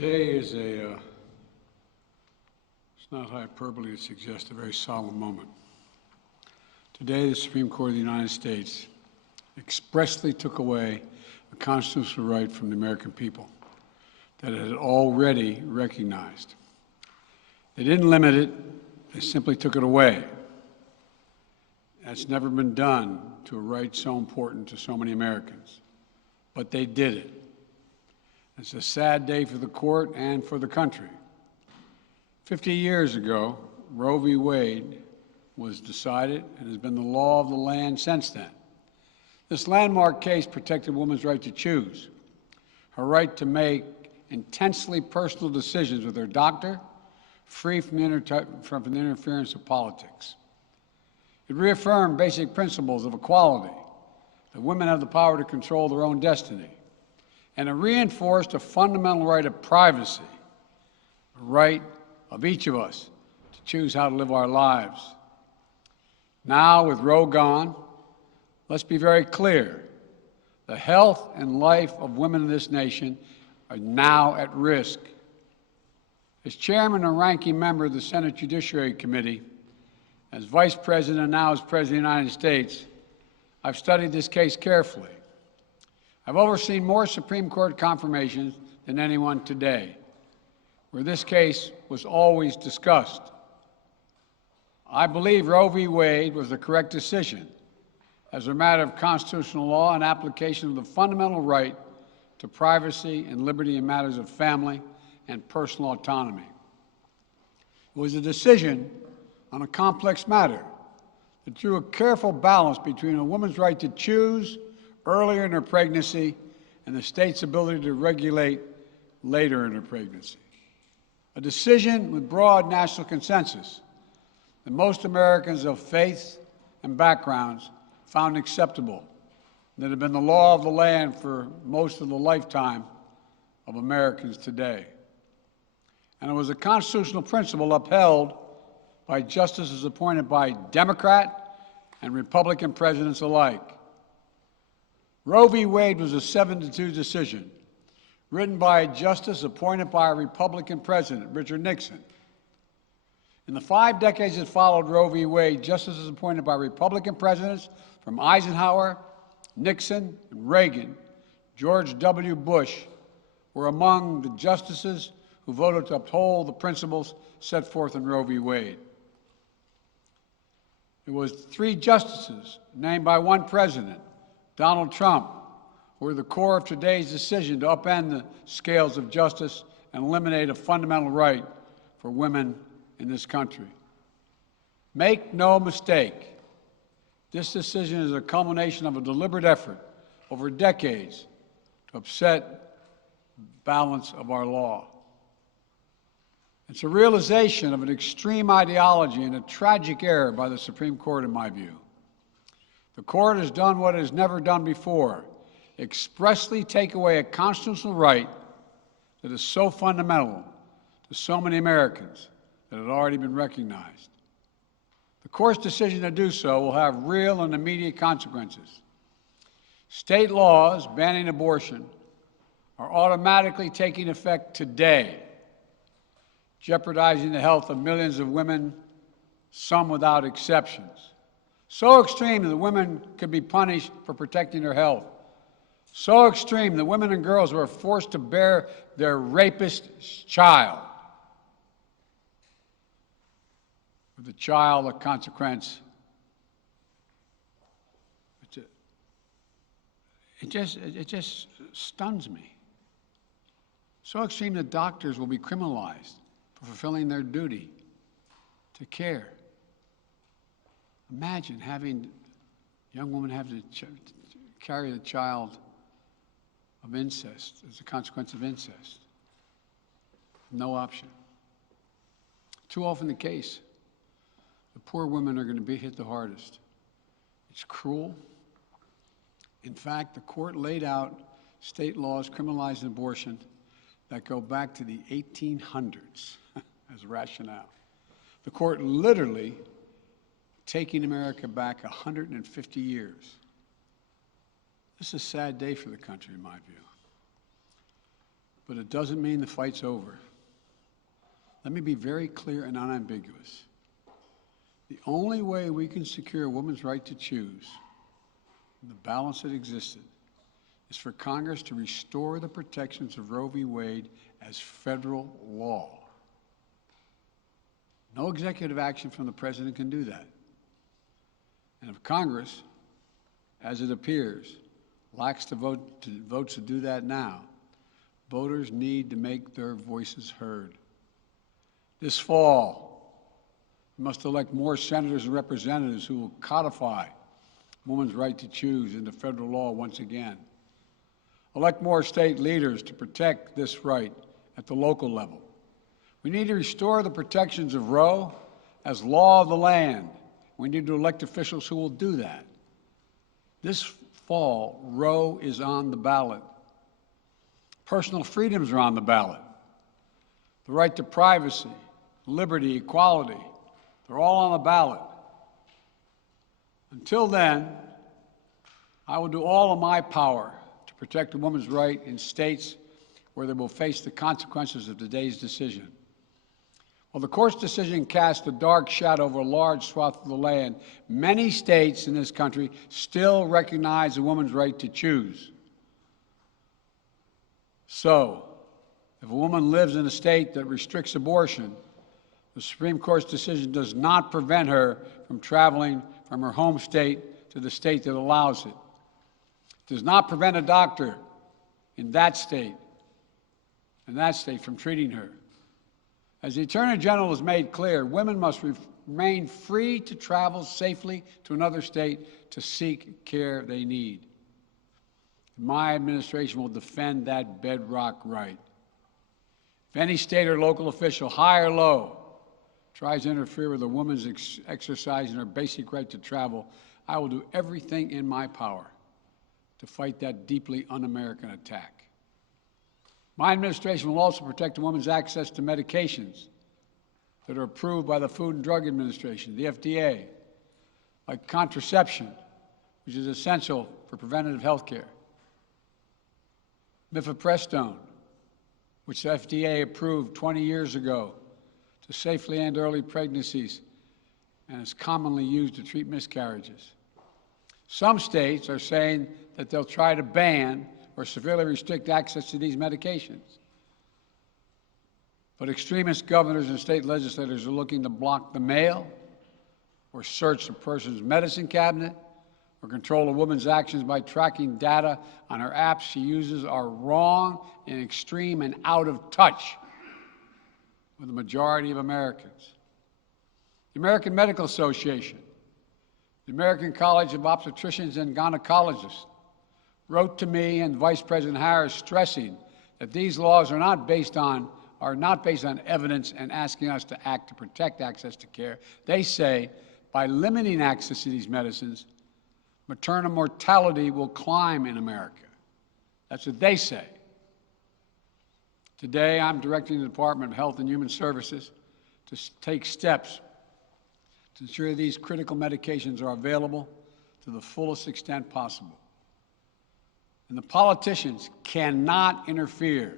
Today is it's not hyperbole to suggest a very solemn moment. Today, the Supreme Court of the United States expressly took away a constitutional right from the American people that it had already recognized. They didn't limit it, they simply took it away. That's never been done to a right so important to so many Americans, but they did it. It's a sad day for the court and for the country. 50 years ago, Roe v. Wade was decided and has been the law of the land since then. This landmark case protected a woman's right to choose, her right to make intensely personal decisions with her doctor, free from the interference of politics. It reaffirmed basic principles of equality, that women have the power to control their own destiny, and it reinforced a fundamental right of privacy, a right of each of us to choose how to live our lives. Now, with Roe gone, let's be very clear. The health and life of women in this nation are now at risk. As chairman and ranking member of the Senate Judiciary Committee, as vice president and now as president of the United States, I've studied this case carefully. I've overseen more Supreme Court confirmations than anyone today, where this case was always discussed. I believe Roe v. Wade was the correct decision as a matter of constitutional law and application of the fundamental right to privacy and liberty in matters of family and personal autonomy. It was a decision on a complex matter that drew a careful balance between a woman's right to choose earlier in her pregnancy and the state's ability to regulate later in her pregnancy. A decision with broad national consensus that most Americans of faith and backgrounds found acceptable, and that have been the law of the land for most of the lifetime of Americans today. And it was a constitutional principle upheld by justices appointed by Democrat and Republican presidents alike. Roe v. Wade was a 7-2 decision, written by a justice appointed by a Republican president, Richard Nixon. In the 5 decades that followed Roe v. Wade, justices appointed by Republican presidents from Eisenhower, Nixon, and Reagan, George W. Bush, were among the justices who voted to uphold the principles set forth in Roe v. Wade. It was 3 justices named by one president, Donald Trump, who were the core of today's decision to upend the scales of justice and eliminate a fundamental right for women in this country. Make no mistake, this decision is a culmination of a deliberate effort over decades to upset the balance of our law. It's a realization of an extreme ideology and a tragic error by the Supreme Court, in my view. The court has done what it has never done before, expressly take away a constitutional right that is so fundamental to so many Americans that had already been recognized. The court's decision to do so will have real and immediate consequences. State laws banning abortion are automatically taking effect today, jeopardizing the health of millions of women, some without exceptions. So extreme that women could be punished for protecting their health. So extreme that women and girls were forced to bear their rapist's child. With the child, a consequence. It just stuns me. So extreme that doctors will be criminalized for fulfilling their duty to care. Imagine having a young woman have to carry the child of incest as a consequence of incest. No option. Too often the case. The poor women are going to be hit the hardest. It's cruel. In fact, the court laid out state laws criminalizing abortion that go back to the 1800s as rationale. The court literally taking America back 150 years. This is a sad day for the country, in my view. but it doesn't mean the fight's over. Let me be very clear and unambiguous. The only way we can secure a woman's right to choose, the balance that existed, is for Congress to restore the protections of Roe v. Wade as federal law. No executive action from the president can do that. And if Congress, as it appears, lacks the votes to do that now, voters need to make their voices heard. This fall, we must elect more senators and representatives who will codify women's right to choose into federal law once again. Elect more state leaders to protect this right at the local level. We need to restore the protections of Roe as law of the land. We need to elect officials who will do that. This fall, Roe is on the ballot. Personal freedoms are on the ballot. The right to privacy, liberty, equality, they're all on the ballot. Until then, I will do all of my power to protect a woman's right in states where they will face the consequences of today's decision. While the court's decision cast a dark shadow over a large swath of the land, many states in this country still recognize a woman's right to choose. So, if a woman lives in a state that restricts abortion, the Supreme Court's decision does not prevent her from traveling from her home state to the state that allows it. It does not prevent a doctor in that state from treating her. As the Attorney General has made clear, women must remain free to travel safely to another state to seek care they need. My administration will defend that bedrock right. If any state or local official, high or low, tries to interfere with a woman's exercising her basic right to travel, I will do everything in my power to fight that deeply un-American attack. My administration will also protect a woman's access to medications that are approved by the Food and Drug Administration, the FDA, like contraception, which is essential for preventative health care, mifepristone, which the FDA approved 20 years ago to safely end early pregnancies and is commonly used to treat miscarriages. Some states are saying that they'll try to ban or severely restrict access to these medications. But extremist governors and state legislators are looking to block the mail or search a person's medicine cabinet or control a woman's actions by tracking data on her apps she uses are wrong and extreme and out of touch with the majority of Americans. The American Medical Association, the American College of Obstetricians and Gynecologists wrote to me and Vice President Harris stressing that these laws are not based on evidence and asking us to act to protect access to care. They say by limiting access to these medicines, maternal mortality will climb in America. That's what they say. Today, I'm directing the Department of Health and Human Services to take steps to ensure these critical medications are available to the fullest extent possible. And the politicians cannot interfere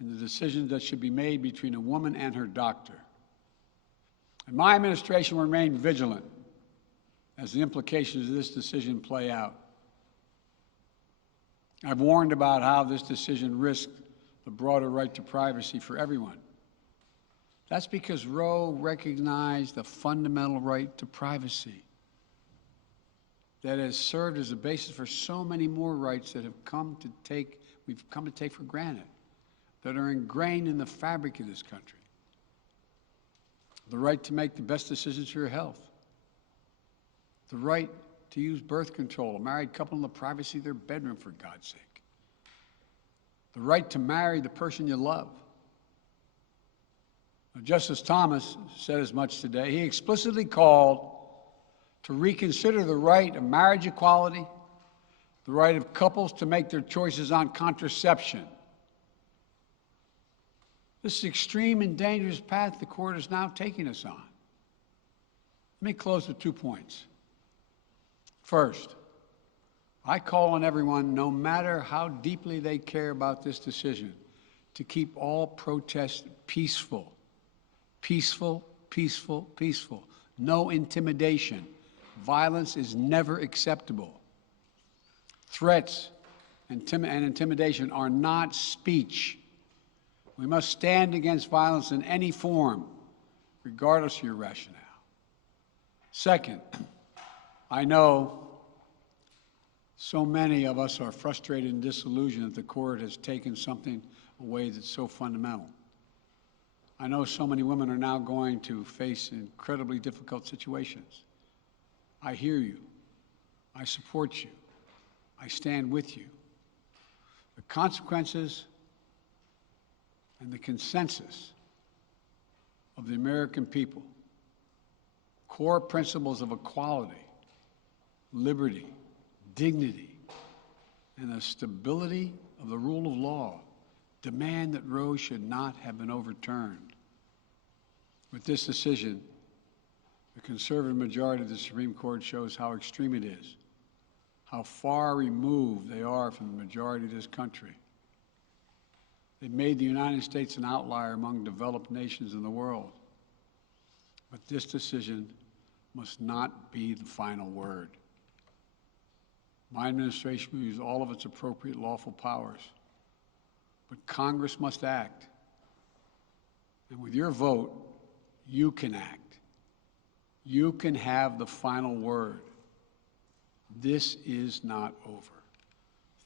in the decisions that should be made between a woman and her doctor. And my administration will remain vigilant as the implications of this decision play out. I've warned about how this decision risks the broader right to privacy for everyone. That's because Roe recognized the fundamental right to privacy that has served as a basis for so many more rights that we've come to take for granted, that are ingrained in the fabric of this country. The right to make the best decisions for your health. The right to use birth control, a married couple in the privacy of their bedroom, for God's sake. The right to marry the person you love. Now, Justice Thomas said as much today. He explicitly called to reconsider the right of marriage equality, the right of couples to make their choices on contraception. This is an extreme and dangerous path the court is now taking us on. Let me close with 2 points. First, I call on everyone, no matter how deeply they care about this decision, to keep all protests peaceful. Peaceful, peaceful, peaceful. No intimidation. Violence is never acceptable. Threats and intimidation are not speech. We must stand against violence in any form, regardless of your rationale. Second, I know so many of us are frustrated and disillusioned that the court has taken something away that's so fundamental. I know so many women are now going to face incredibly difficult situations. I hear you. I support you. I stand with you. The consequences and the consensus of the American people, core principles of equality, liberty, dignity, and the stability of the rule of law demand that Roe should not have been overturned. With this decision, the conservative majority of the Supreme Court shows how extreme it is, how far removed they are from the majority of this country. They made the United States an outlier among developed nations in the world. But this decision must not be the final word. My administration will use all of its appropriate lawful powers, but Congress must act. And with your vote, you can act. You can have the final word. This is not over.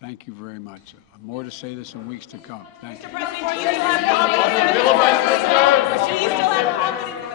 Thank you very much. More to say this in weeks to come. Thank you. Mr. President, do you still have confidence?